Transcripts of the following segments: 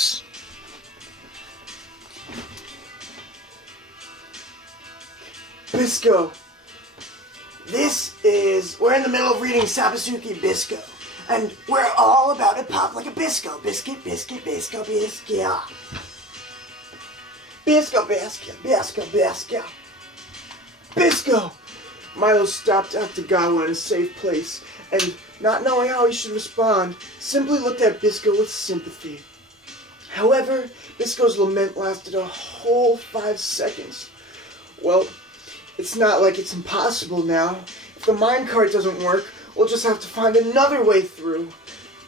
this. Bisco, we're in the middle of reading Sabasuki Bisco, and we're all about to pop like a bisco. Biscuit, biscuit, bisco, biscuit. Bisco, biscuit, bisco, biscuit. Bisco! Milo stopped Akutagawa in a safe place, and, not knowing how he should respond, simply looked at Bisco with sympathy. However, Bisco's lament lasted a whole 5 seconds. Well, it's not like it's impossible now. If the minecart doesn't work, we'll just have to find another way through.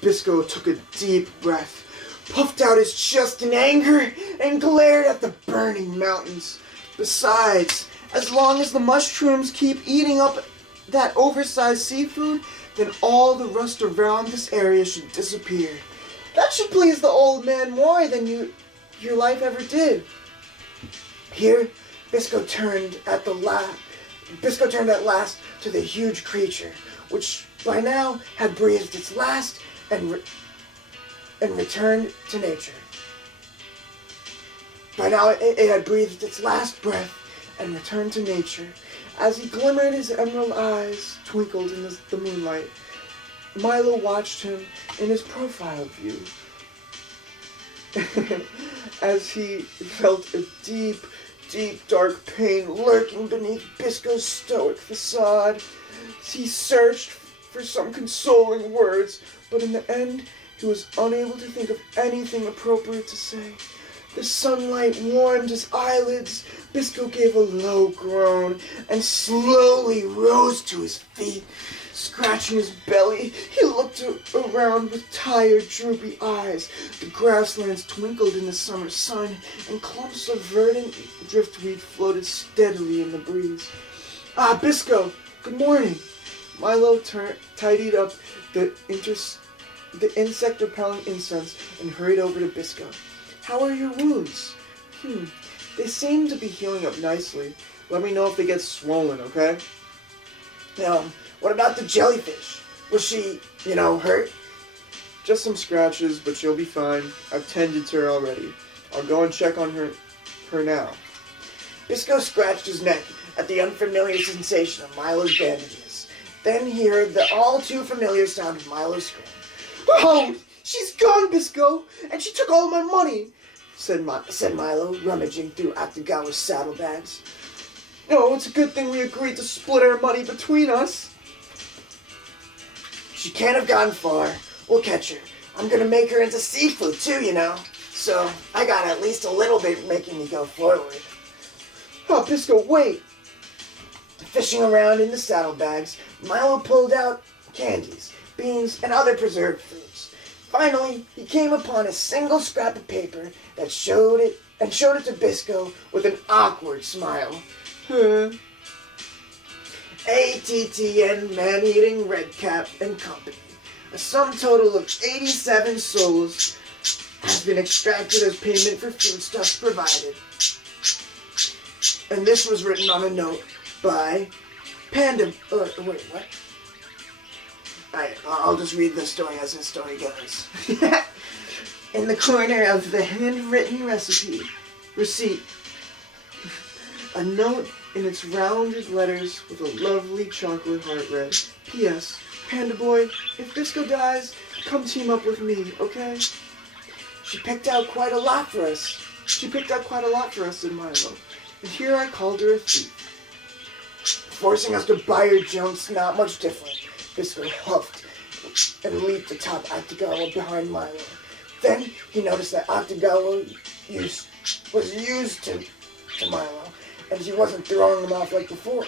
Bisco took a deep breath, puffed out his chest in anger, and glared at the burning mountains. Besides, as long as the mushrooms keep eating up that oversized seafood, then all the rust around this area should disappear. That should please the old man more than your life ever did. Here, Bisco turned at last to the huge creature, which by now had breathed its last and returned to nature. By now it had breathed its last breath and returned to nature. As he glimmered, his emerald eyes twinkled in the moonlight. Milo watched him in his profile view as he felt a deep, dark pain lurking beneath Bisco's stoic facade. He searched for some consoling words, but in the end, he was unable to think of anything appropriate to say. The sunlight warmed his eyelids. Bisco gave a low groan and slowly rose to his feet. Scratching his belly, he looked around with tired, droopy eyes. The grasslands twinkled in the summer sun, and clumps of verdant driftweed floated steadily in the breeze. Ah, Bisco, good morning. Milo tidied up the insect-repelling incense and hurried over to Bisco. How are your wounds? They seem to be healing up nicely. Let me know if they get swollen, okay? Now, what about the jellyfish? Was she, hurt? Just some scratches, but she'll be fine. I've tended to her already. I'll go and check on her now. Bisco scratched his neck at the unfamiliar sensation of Milo's bandages. Then he heard the all too familiar sound of Milo's scream. Oh, she's gone, Bisco, and she took all my money, said Milo, rummaging through Akutagawa's saddlebags. No, it's a good thing we agreed to split our money between us. She can't have gone far. We'll catch her. I'm gonna make her into seafood too, So I got at least a little bit making me go forward. Oh, Bisco, wait. Fishing around in the saddlebags, Milo pulled out candies, beans, and other preserved foods. Finally, he came upon a single scrap of paper that showed it to Bisco with an awkward smile. ATTN Man-Eating Redcap and Company. A sum total of 87 souls has been extracted as payment for foodstuffs provided. And this was written on a note by Panda... wait, what? Alright, I'll just read the story as the story goes. In the corner of the handwritten receipt, a note in its rounded letters with a lovely chocolate heart read, P.S. Panda Boy, if Bisco dies, come team up with me, okay? She picked out quite a lot for us, said Milo. And here I called her a thief. Forcing us to buy her junks, not much different. Bisco huffed and leaped atop Akutagawa behind Milo. Then he noticed that Akutagawa was used to Milo, and he wasn't throwing him off like before.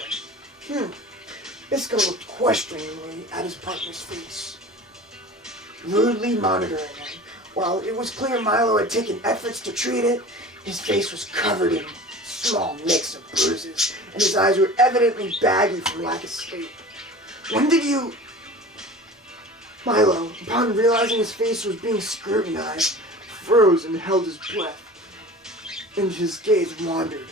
Bisco looked questioningly at his partner's face, rudely monitoring him. While it was clear Milo had taken efforts to treat it, his face was covered in small nicks of bruises, and his eyes were evidently baggy from lack of sleep. When did you... Milo, upon realizing his face was being scrutinized, froze and held his breath, and his gaze wandered.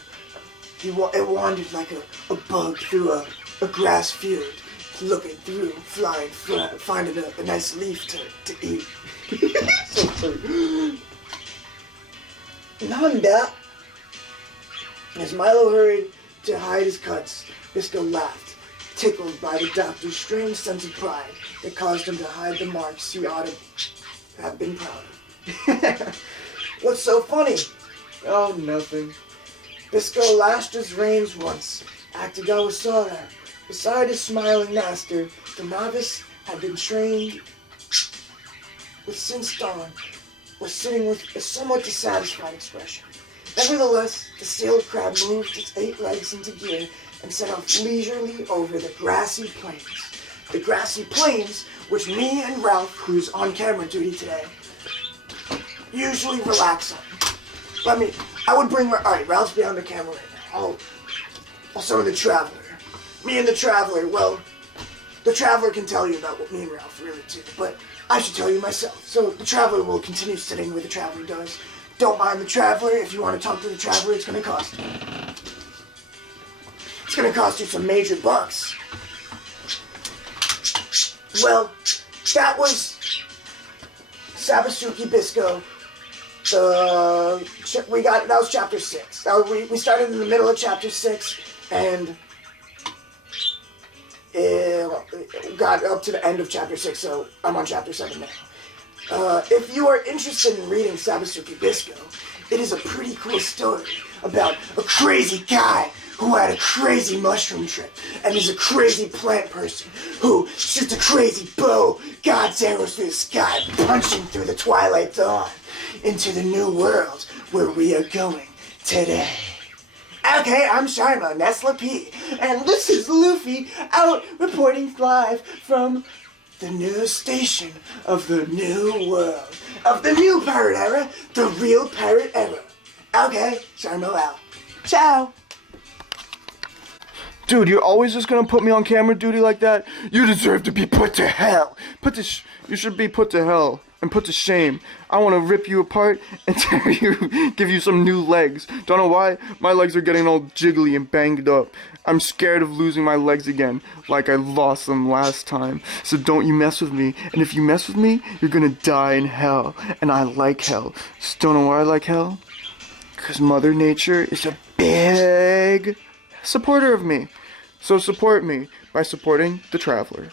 It wandered like a bug through a grass field, looking through, flying, finding a nice leaf to eat. So funny. Nanda. As Milo hurried to hide his cuts, Bisco laughed, tickled by the doctor's strange sense of pride that caused him to hide the marks he ought to have been proud of. What's so funny? Oh, nothing. Bisco lashed his reins once. Akutagawa saw that. Beside his smiling master, the novice had been trained with since dawn, was sitting with a somewhat dissatisfied expression. Nevertheless, the sailor crab moved its 8 legs into gear and set off leisurely over the grassy plains. The grassy plains which me and Ralph, who's on camera duty today, usually relax on. Alright, Ralph's behind the camera right now. I'll summon the Traveler. Me and the Traveler, well, the Traveler can tell you about what me and Ralph really do, but I should tell you myself. So the Traveler will continue sitting where the Traveler does. Don't mind the Traveler. If you want to talk to the Traveler, it's going to cost you. It's going to cost you some major bucks. Well, that was Sabasuki Bisco. That was chapter 6. We started in the middle of chapter 6 and it got up to the end of chapter 6, so I'm on chapter 7 now. If you are interested in reading Sabasuki Bisco, it is a pretty cool story about a crazy guy who had a crazy mushroom trip and is a crazy plant person who shoots a crazy bow, God's arrows through the sky, punching through the twilight dawn into the new world where we are going today. Okay, I'm Sharma, Nestle P, and this is Luffy out reporting live from the new station of the new world, of the new pirate era, the real pirate era. Okay, Sharma out. Ciao. Dude, you're always just gonna put me on camera duty like that? You deserve to be put to hell. You should be put to hell and put to shame. I want to rip you apart and give you some new legs. Don't know why, my legs are getting all jiggly and banged up. I'm scared of losing my legs again, like I lost them last time. So don't you mess with me. And if you mess with me, you're gonna die in hell. And I like hell. Just don't know why I like hell? Because Mother Nature is a big supporter of me. So support me by supporting the Traveler.